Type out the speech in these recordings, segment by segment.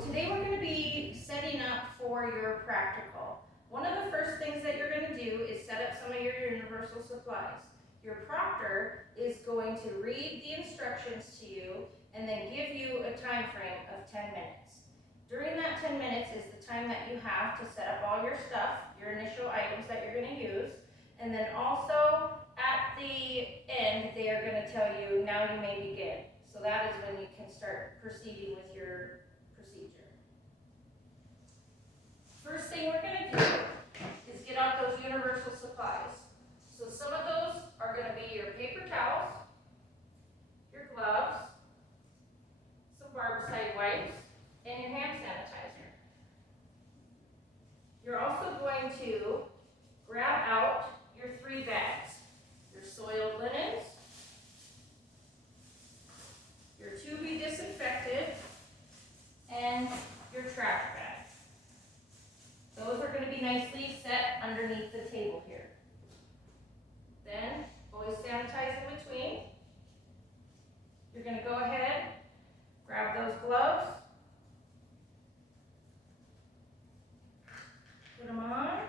today we're going to be setting up for your practical. One of the first things that you're going to do is set up some of your universal supplies. Your proctor is going to read the instructions to you and then give you a time frame of 10 minutes. During that 10 minutes is the time that you have to set up all your stuff, your initial items that you're going to use, and then also at the end they are going to tell you, now you may begin. So that is when you can start proceeding with your procedure. First thing we're going to do is get out those universal supplies. So some of those are going to be your paper towels, your gloves, some barbicide wipes, and your hand sanitizer. You're also going to grab out your 3 bags, your soiled linens, your to be disinfected, and your trash bag. Those are going to be nicely set underneath the table here. Then, always sanitize in between. You're going to go ahead, grab those gloves, put them on.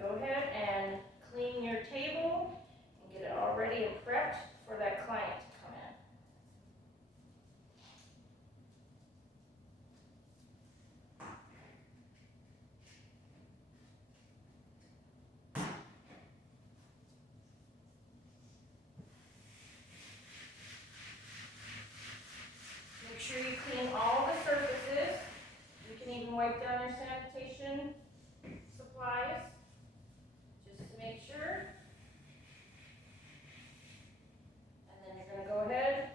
Go ahead and clean your table and get it all ready and prepped for that client to come in. Make sure you clean all the surfaces. You can even wipe down your sanitation supplies. Just to make sure. And then you're going to go ahead,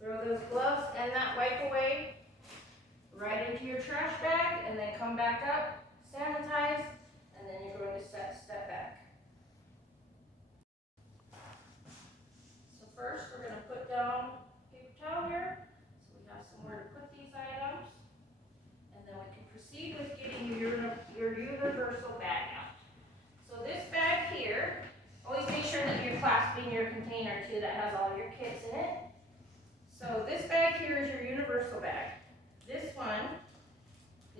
throw those gloves and that wipe away right into your trash bag, and then come back up, sanitize, and then you're going to step back. So first we're going to put down paper towel here, so we have somewhere to put these items, and then we can proceed with getting your universal bag out. So this bag here, always make sure that you're clasping your container too that has all your kits in it. So this bag here is your universal bag. This one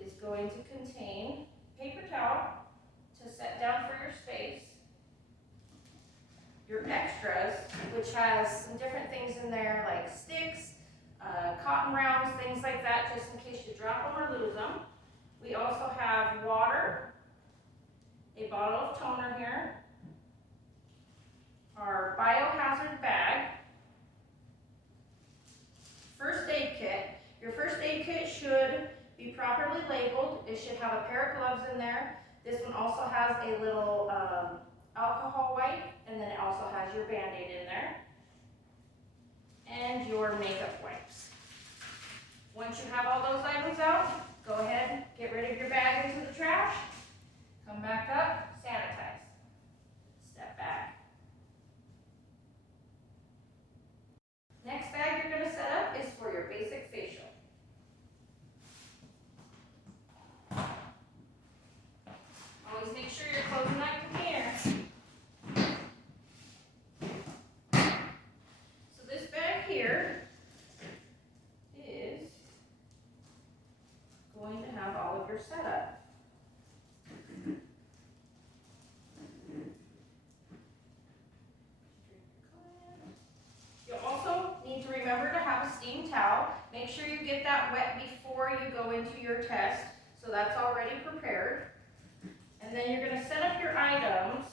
is going to contain paper towel to set down for your space, your extras, which has some different things in there like sticks, cotton rounds, things like that, just in case you drop them or lose them. We also have water, a bottle of toner here, our biohazard bag, first aid kit. Your first aid kit should be properly labeled. It should have a pair of gloves in there. This one also has a little alcohol wipe, and then it also has your Band-Aid in there, and your makeup wipes. Once you have all those items out, go ahead, get rid of your bag into the trash, come back up, sanitize, step back. Next bag you're going to set up is for your basic facial. Always make sure you're closing that container. So this bag here is going to have all of your setup. You'll also need to remember to have a steam towel. Make sure you get that wet before you go into your test, so that's already prepared. And then you're going to set up your items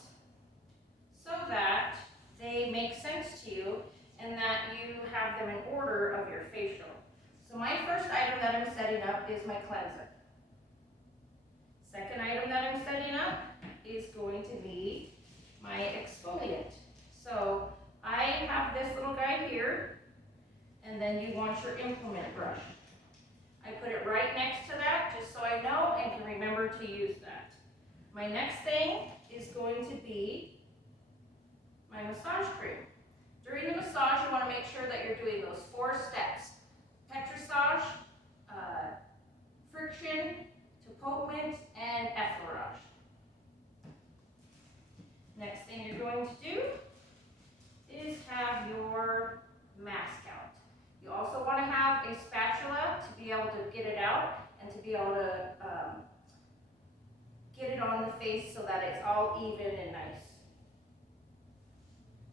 so that they make sense to you and that you have them in order of your facial. So my first item that I'm setting up is my cleanser. Second item that I'm setting up is going to be my exfoliant. So I have this little guy here, and then you want your implement brush. I put it right next to that just so I know and can remember to use that. My next thing is going to be my massage cream. During the massage, you want to make sure that you're doing those 4 steps. Petrissage, friction, tapotement, and effleurage. Next thing you're going to do even and nice.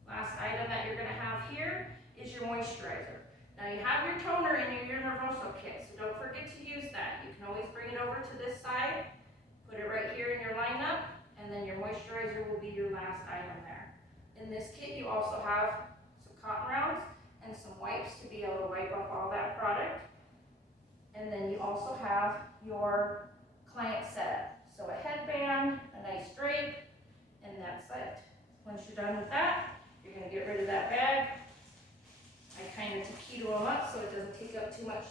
Last item that you're gonna have here is your moisturizer. Now you have your toner in your universal kit, so don't forget to use that. You can always bring it over to this side, put it right here in your lineup, and then your moisturizer will be your last item there. In this kit, you also have some cotton rounds and some wipes to be able to wipe off all that product. And then you also have your client setup. So a headband, a nice drape, and that's it. Once you're done with that, you're gonna get rid of that bag. I kind of taquito them up so it doesn't take up too much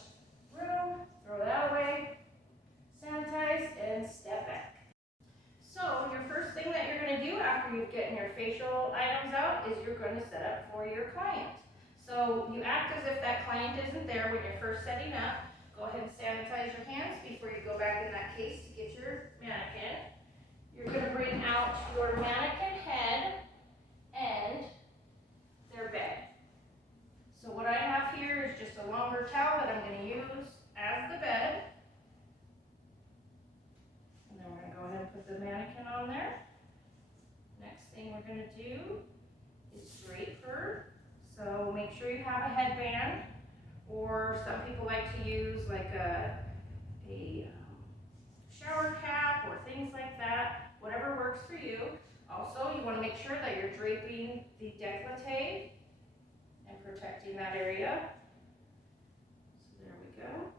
room. Throw that away, sanitize, and step back. So your first thing that you're gonna do after you've gotten your facial items out is you're gonna set up for your client. So you act as if that client isn't there when you're first setting up. Go ahead and sanitize your hands before you go back in that case to get your mannequin. You're gonna bring out your mannequin head and their bed. So what I have here is just a longer towel that I'm going to use as the bed. And then we're going to go ahead and put the mannequin on there. Next thing we're going to do is drape her. So make sure you have a headband, or some people like to use like a shower cap or things like that, whatever works for you. Also, you want to make sure that you're draping the décolleté and protecting that area. So there we go.